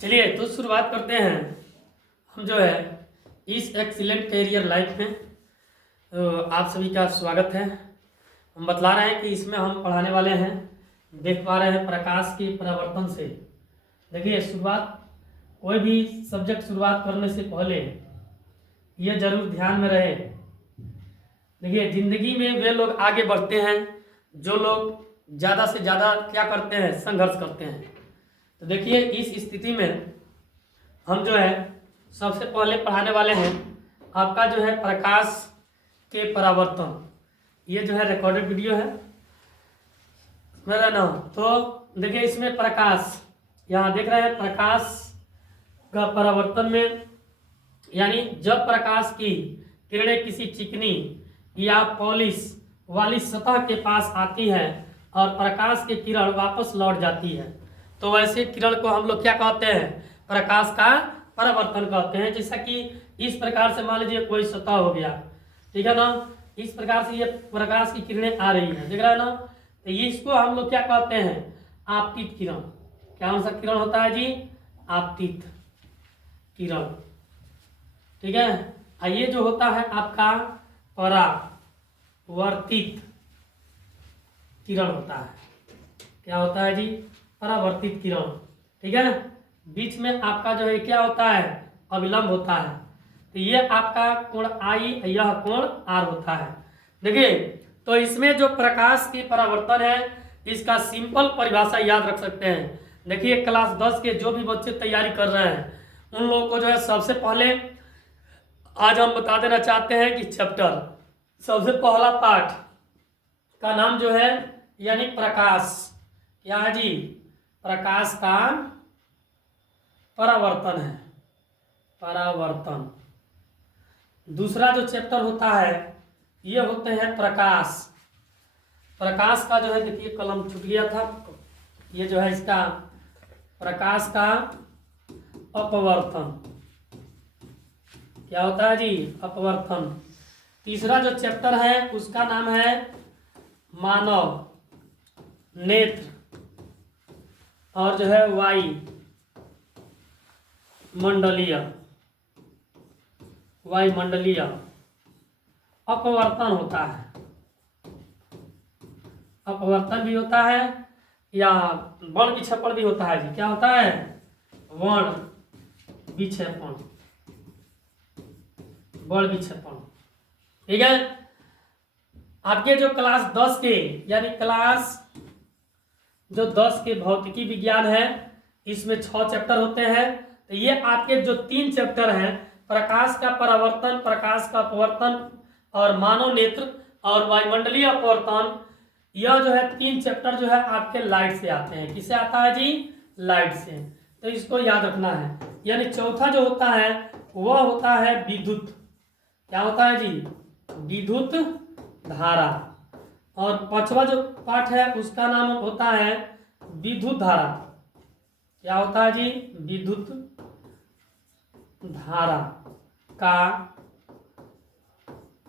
चलिए तो शुरुआत करते हैं। हम जो है इस एक्सीलेंट कैरियर लाइफ में तो आप सभी का स्वागत है। हम बतला रहे हैं कि इसमें हम पढ़ाने वाले हैं, देख पा रहे हैं प्रकाश के परावर्तन से। देखिए शुरुआत कोई भी सब्जेक्ट शुरुआत करने से पहले ये जरूर ध्यान में रहे। देखिए ज़िंदगी में वे लोग आगे बढ़ते हैं जो लोग ज़्यादा से ज़्यादा क्या करते हैं, संघर्ष करते हैं। तो देखिए इस स्थिति में हम जो है सबसे पहले पढ़ाने वाले हैं आपका जो है प्रकाश के परावर्तन। ये जो है रिकॉर्डेड वीडियो है मेरा नाम। तो देखिए इसमें प्रकाश, यहाँ देख रहे हैं प्रकाश का परावर्तन में, यानी जब प्रकाश की किरणें किसी चिकनी या पॉलिश वाली सतह के पास आती है और प्रकाश की किरण वापस लौट जाती है तो वैसे किरण को हम लोग क्या कहते हैं, प्रकाश का परावर्तन कहते हैं। जैसा कि इस प्रकार से मान लीजिए कोई सतह हो गया, ठीक है ना, इस प्रकार से ये प्रकाश की किरणें आ रही है, देख रहा है ना। तो ये इसको हम लोग क्या कहते हैं, आपतित किरण। क्या कौन सा किरण होता है जी, आपतित किरण, ठीक है। ये जो होता है आपका परावर्तित किरण होता है। क्या होता है जी, परावर्तित किरण, ठीक है। बीच में आपका जो है क्या होता है, अविलंब होता है। तो ये आपका कोण आई, यह कोण आर होता है। देखिए तो इसमें जो प्रकाश की परावर्तन है इसका सिंपल परिभाषा याद रख सकते हैं। देखिए क्लास 10 के जो भी बच्चे तैयारी कर रहे हैं उन लोगों को जो है सबसे पहले आज हम बता देना चाहते हैं कि चैप्टर सबसे पहला पाठ का नाम जो है यानी प्रकाश, क्या है जी, प्रकाश का परावर्तन है, परावर्तन। दूसरा जो चैप्टर होता है ये होते हैं प्रकाश। प्रकाश का जो है देखिए कलम छूट गया था, ये जो है इसका प्रकाश का अपवर्तन। क्या होता है जी, अपवर्तन। तीसरा जो चैप्टर है उसका नाम है मानव नेत्र और जो है वायु मंडलीय, वायुमंडलीय अपवर्तन होता है। अपवर्तन भी होता है या वर्ण विक्षेपण भी होता है जी। क्या होता है, वर्ण विक्षेपण, वर्ण विक्षेपण, ठीक है। आपके जो क्लास 10 के यानी क्लास जो 10 के भौतिकी विज्ञान है इसमें 6 चैप्टर होते हैं। तो ये आपके जो 3 चैप्टर हैं, प्रकाश का परावर्तन, प्रकाश का अपवर्तन और मानव नेत्र और वायुमंडलीय अपवर्तन, यह जो है 3 चैप्टर जो है आपके लाइट से आते हैं। किससे आता है जी, लाइट से। तो इसको याद रखना है। यानी चौथा जो होता है वह होता है विद्युत। क्या होता है जी, विद्युत धारा। और पांचवा जो पाठ है उसका नाम होता है विद्युत धारा। क्या होता है जी, विद्युत धारा का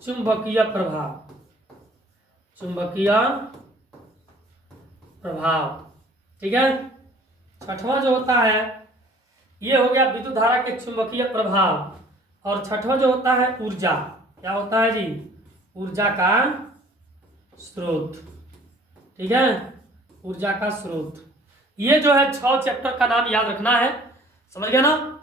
चुंबकीय प्रभाव, चुंबकीय प्रभाव, ठीक है। छठवां जो होता है ये हो गया विद्युत धारा के चुंबकीय प्रभाव। और छठवां जो होता है ऊर्जा। क्या होता है जी, ऊर्जा का स्रोत, ठीक है, ऊर्जा का स्रोत। ये जो है 6 चैप्टर का नाम याद रखना है, समझ गए ना।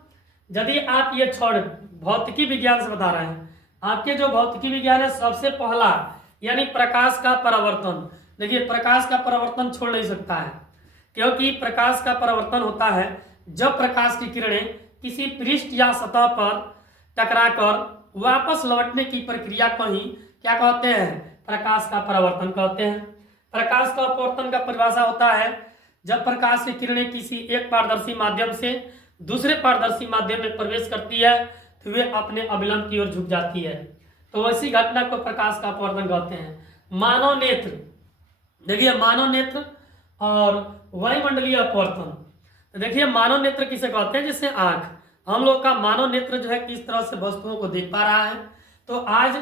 यदि आप ये छोड़ भौतिकी विज्ञान से बता रहे हैं, आपके जो भौतिकी विज्ञान है सबसे पहला यानी प्रकाश का परावर्तन। देखिए प्रकाश का परावर्तन छोड़ नहीं सकता है, क्योंकि प्रकाश का परावर्तन होता है जब प्रकाश की किरणें किसी पृष्ठ या सतह पर टकराकर वापस लौटने की प्रक्रिया को ही क्या कहते हैं, प्रकाश का परावर्तन कहते हैं। प्रकाश का अपवर्तन का परिभाषा होता है जब प्रकाश की किरणें किसी एक पारदर्शी माध्यम से दूसरे पारदर्शी माध्यम में प्रवेश करती है तो वे अपने अविलंब की ओर झुक जाती है। तो वैसी घटना को प्रकाश का अपवर्तन कहते हैं। मानव नेत्र, देखिए मानव नेत्र और वायुमंडलीय अपवर्तन। तो देखिए मानव नेत्र किसे कहते हैं, जैसे आंख, हम लोग का मानव नेत्र जो है किस तरह से वस्तुओं को देख पा रहा है। तो आज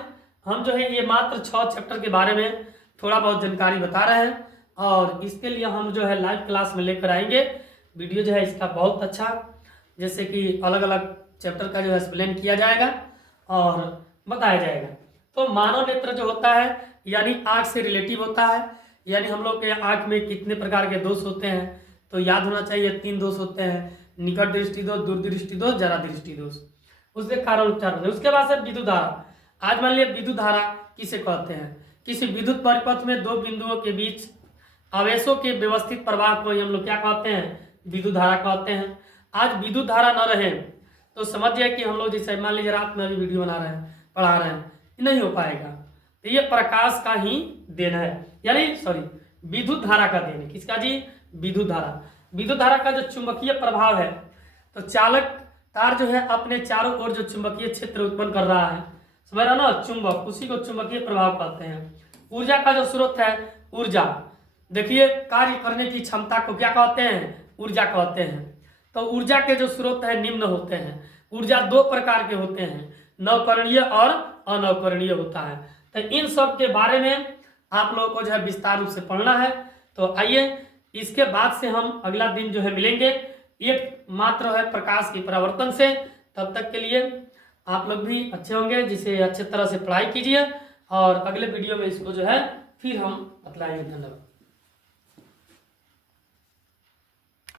हम जो है ये मात्र 6 चैप्टर के बारे में थोड़ा बहुत जानकारी बता रहे हैं और इसके लिए हम जो है लाइव क्लास में लेकर आएंगे। वीडियो जो है इसका बहुत अच्छा जैसे कि अलग अलग चैप्टर का जो है एक्सप्लेन किया जाएगा और बताया जाएगा। तो मानव नेत्र जो होता है यानी आँख से रिलेटिव होता है, यानी हम लोग के आँख में कितने प्रकार के दोष होते हैं तो याद होना चाहिए, 3 दोष होते हैं, निकट दृष्टि दोष, दूरदृष्टि दोष, जरा दृष्टि दोष। उसके कारण उपचार होते हैं। उसके बाद से विद्युत धारा। आज मान लिया विद्युत धारा किसे कहते हैं, किसी विद्युत परिपथ में दो बिंदुओं के बीच आवेशों के व्यवस्थित प्रवाह को हम लोग क्या कहते हैं, विद्युत धारा कहते हैं। आज विद्युत धारा न रहे तो समझिए कि हम लोग जैसे मान लीजिए रात में अभी वीडियो बना रहे हैं, पढ़ा रहे हैं, नहीं हो पाएगा। तो ये प्रकाश का ही देन है, यानी सॉरी विद्युत धारा का देन है। किसका जी, विद्युत धारा। विद्युत धारा का जो चुंबकीय प्रभाव है, तो चालक तार जो है अपने चारों ओर जो चुंबकीय क्षेत्र उत्पन्न कर रहा है, समझ रहा ना, चुंबक, उसी को चुंबकीय प्रभाव कहते हैं। ऊर्जा का जो स्रोत है, ऊर्जा, देखिए कार्य करने की क्षमता को क्या कहते हैं, ऊर्जा कहते हैं। तो ऊर्जा के जो स्रोत है निम्न होते हैं। ऊर्जा 2 प्रकार के होते हैं, नवकरणीय और अनवकरणीय होता है। तो इन सब के बारे में आप लोगों को जो है विस्तार रूप से पढ़ना है। तो आइए इसके बाद से हम अगला दिन जो है मिलेंगे एक मात्र है प्रकाश की परावर्तन से। तब तक के लिए आप लोग भी अच्छे होंगे, जिसे अच्छे तरह से पढ़ाई कीजिए और अगले वीडियो में इसको जो है फिर हम बतलाएंगे। धन्यवाद।